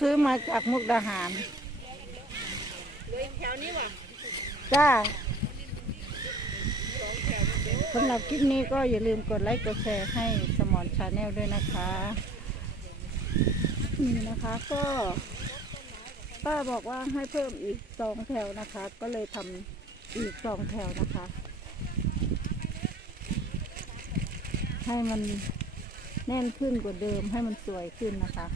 ซื้อมาจากมุกดาหารเลยแถวนี้วะจ้าสำหรับคลิปนี้ก็อย่าลืมกดไลค์กดแชร์ให้สมอนชาแนลด้วยนะคะ นี่นะคะก็ป้าบอกว่าให้เพิ่มอีกสองแถวนะคะ ก็เลยทำอีกสองแถวนะคะ ให้มันแน่นขึ้นกว่าเดิมให้มันสวยขึ้นนะคะ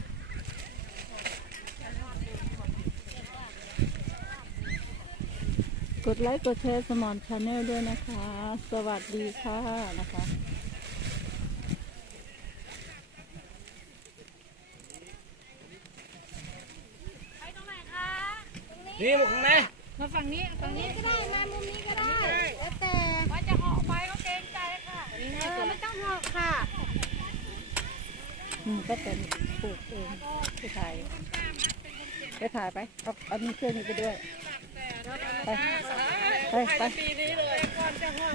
ดไลค์กดแชร์สมอนชาแนลด้วยนะคะ สวัสดีค่ะนะคะนี่มุกแม่มาฝั่งนี้ฝั่งนี้ก็ได้มามุมนี้ก็ได้แล้วแต่ว่าจะเหาะไปก็เกรงใจค่ะเออไม่ต้องหอกค่ะอืมก็เป็นปลูกเองไปถ่ายไปถ่ายไปเอาเอามีเครื่องนี้ไปด้วยไป ไปไป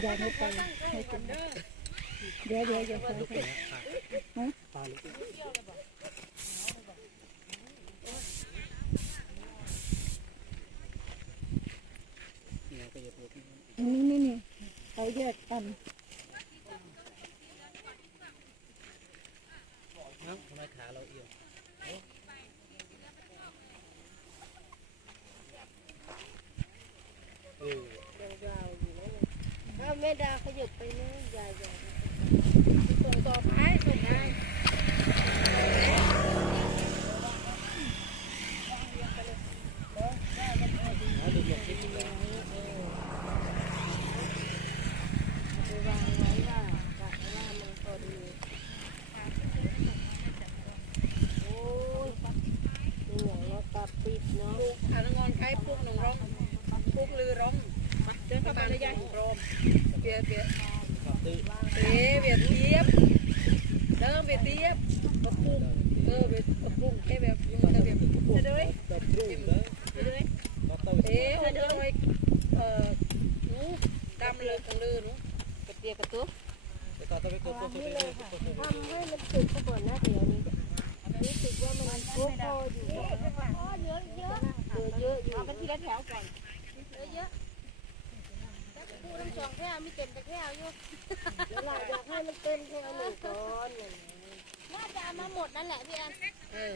อย่าไม่ไปให้คุณเดี๋ยวเดี๋ยวเดี๋ยวไปไปนี่นี่นี่เราแยกกันทำไมขาเราเอียง ถ้าแม่ดาขยับไปนู้นยายยายส่งต่อไปส่งได้ไปวางไว้ว่ากะว่ามันพอดีโอ้ยนี่อย่างเราตัดติดเนาะอานงอนใช้ปุ๊กหนองร้องปุ๊กลือร้องมาเดินเข้ามาเลยยายโรม เบียเบียเอ๊ะเบียเทียบเดิมเบียเทียบกระปุกเออเบียกระปุกแค่แบบยังจะเบียกระปุกจะด้วยจะด้วยเอ๊ะเขาจะด้วยเอ่อหนูดำเลยกันลือหนูกระเตียกระตุ้ทำให้มันติดซะก่อนนะเดี๋ยวนี้รู้สึกว่ามันโค้งคออยู่เยอะเยอะเยอะเยอะอยู่เอาเป็นทีละแถวก่อนเยอะผู้ทั้ง สองแถวมีเต็มแต่แถวอยู่แล้วเราอยากให้มันเต็มแถวหนึ่งก่อนน่าจะเอามาหมดนั่นแหละพี่อันเออ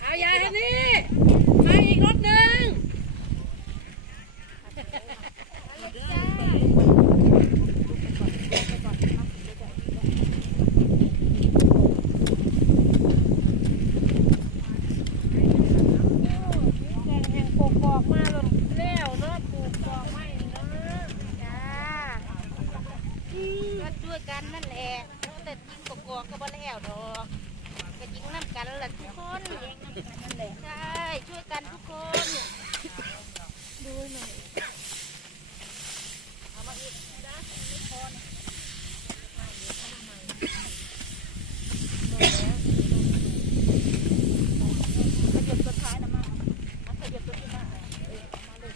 เอายายให้นี่มาอีกรถหนึ่ง แกงแห่งปกปอกมาแล้วแล้วเนาะปลูกปอกไม้เนาะ จ้า ก็ช่วยกันนั่นแหละแต่ยิงกกอกก็บ่แล้วดอกก็ยิงน้ำกันแหละทุกคนนั่นแหละใช่ช่วยกันทุกคนดูหน่อยเอามาอีกนะไม่พอนะขยับตัวท้ายนะมาเอาขยับตัวที่มาเออเอามาเลย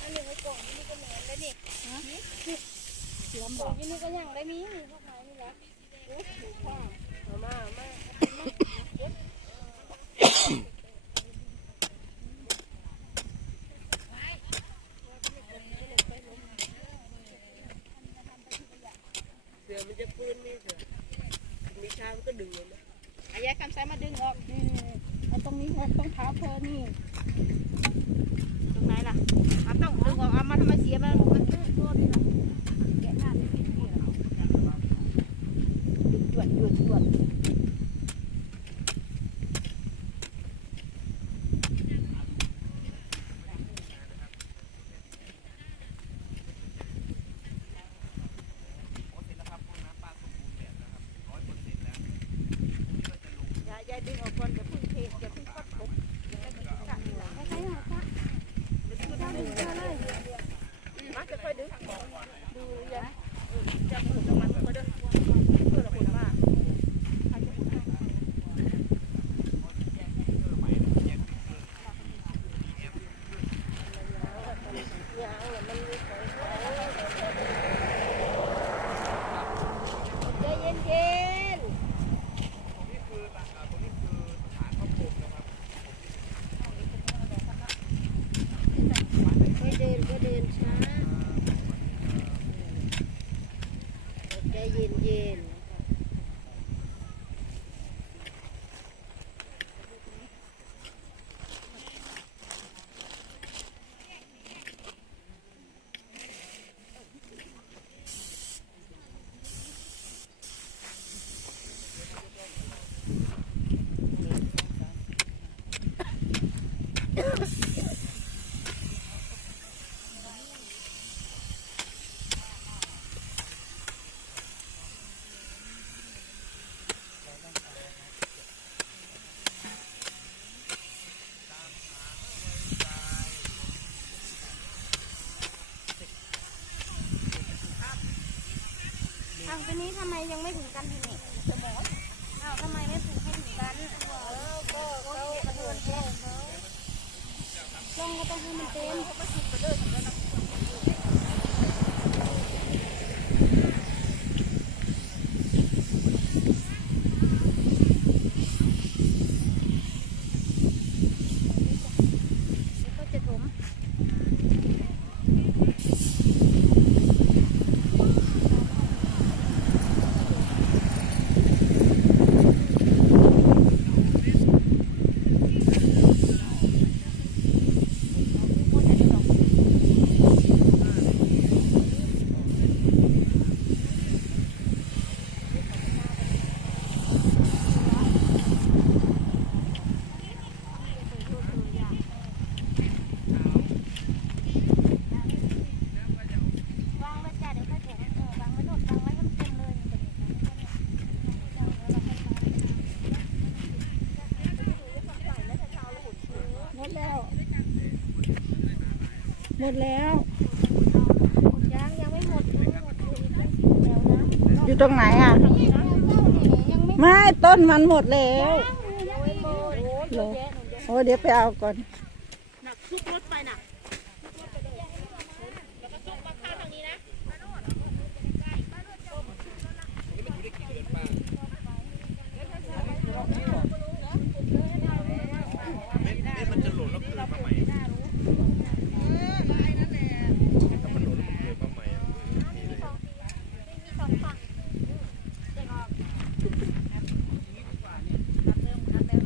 อันนี้ไว้ก่อนนี่ ก็แหนแล้วนี่เสียมบอกนี่ก็ยังได้มีนี่พวกไม้นี่แหละโอ้ถูกข้อเอามาเอามาเสือมันจะปืนนี่เสือมีช้ามันก็ดึงเลยนะอายายคำสายมาดึงออกนี่ตรงนี้นะต้องเท้าเธอนี่ ตรงไหนล่ะต้องดึงออกเอามาทำไมเสียมันมันตื้นตัวนี่ล่ะแกะหน้าไม่ติดนี่ล่ะจวดจวดจวด ก่อนอย่าเพึ่งเทอย่าเพึ่งกดผมอย่าไปติดกะอยู่หลังใช้หาซะถ้าดึงเลยมาจะค่อยดึงดูยังจะหมุนออกมาค่อยด้อเพื่อเราหมุนมาใครจะหมุนให้ยางเนี่ยมันมีของใจเย็นๆ ไม่เดินก็เดินช้า ใจเย็นๆ ทีนี้ทำไมยังไม่ถึงกันทีนี่สมออ้าวทำไมไม่ถึงให้ถึงกันก็เขากระโดดแค่ต้องก็ต้องให้มันเต็มก็มาคิดไปเรื่อยก็จะถม วางไว้จ้ะเดี๋ยวค่อยผมเออวางไว้โดดวางไว้ให้มันเต็มเลยมันเป็นอย่างนี้ หมดแล้วหมดแล้ว ยังยังไม่หมดยังไม่หมดอยู่อีกเดี๋ยวนะอยู่ตรงไหนอะยังไม่ไม่ต้นมันหมดแล้วยังไม่หมดโอ้ยเยอะแยะหนูเยอะโอ้เดี๋ยวไปเอาก่อน หนักทุกรถไปน่ะ